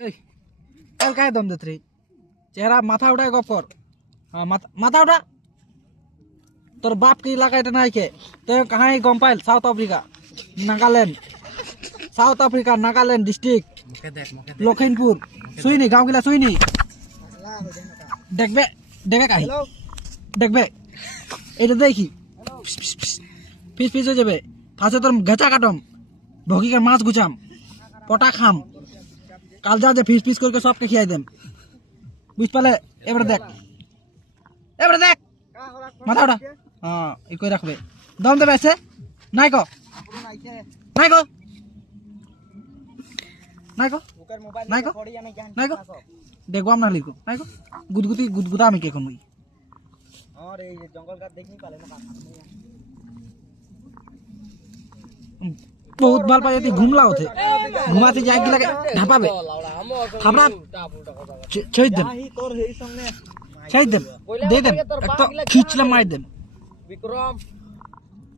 এই কাল কাহে দম দেত রে চেহারা মাথা উঠায় গপ কর হ্যাঁ মাথা উঠা তোর বাপ কি এলাকা এটা নাই কে তুই কাহাই গম পাইল South Africa Nagaland district Lakhimpur শুইনি গাঁও গিলা শুইনি দেখবে দেখবে কাহি দেখবে এটা দেখি পিস পিস হয়ে যাবে ফাঁসে তোর গেঁচা কাটম ভকিকার মাছ গুছাম পটা খাম কাল যা যে ফিস ফিস করে সবকে খিয়াই দেম বুঝ পালে এবারে দেখ মাথা ওটা হ্যাঁ এই করে রাখবে দম দেবে এসে নাই কো নাই কো নাই কো নাই কো নাই কো দেখবো আমরা লিখো নাই কো গুদগুদা আমি কে কোন মুই আরে এই জঙ্গল কাট দেখনি পালে না बहुत बाल पाए थी घूमला होते घुमाते जाएगी लगे ढापा पे थापड़ा छेद देम छेद देम दे देम एक तो खींचला मार देम विक्रम